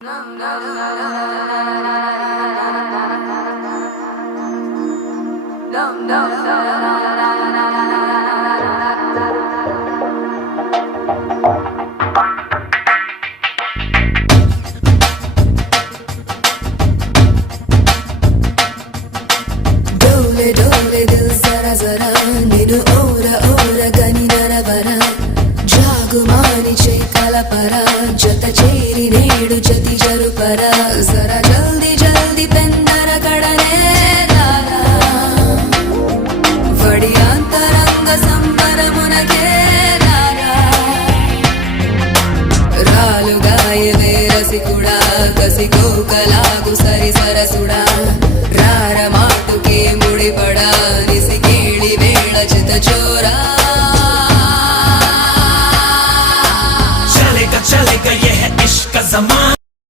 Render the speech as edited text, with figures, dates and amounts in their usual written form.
डोले डोले दिल जरा जरा निनु ओरा ओरा गनी नरवरा जागुमानी चे कलपरा जत चेरी नेडु जति जरुपरा जरा जल्दी जल्दी पेन्नर कड़ने लारा वडी अंतरंग संबरमुनके लारा रालुगायवे रसिकुडा कसिकोकलागु सरि सरसुडा रार माटुके मुडिपडा निसि केळि वेळ चित चोरा।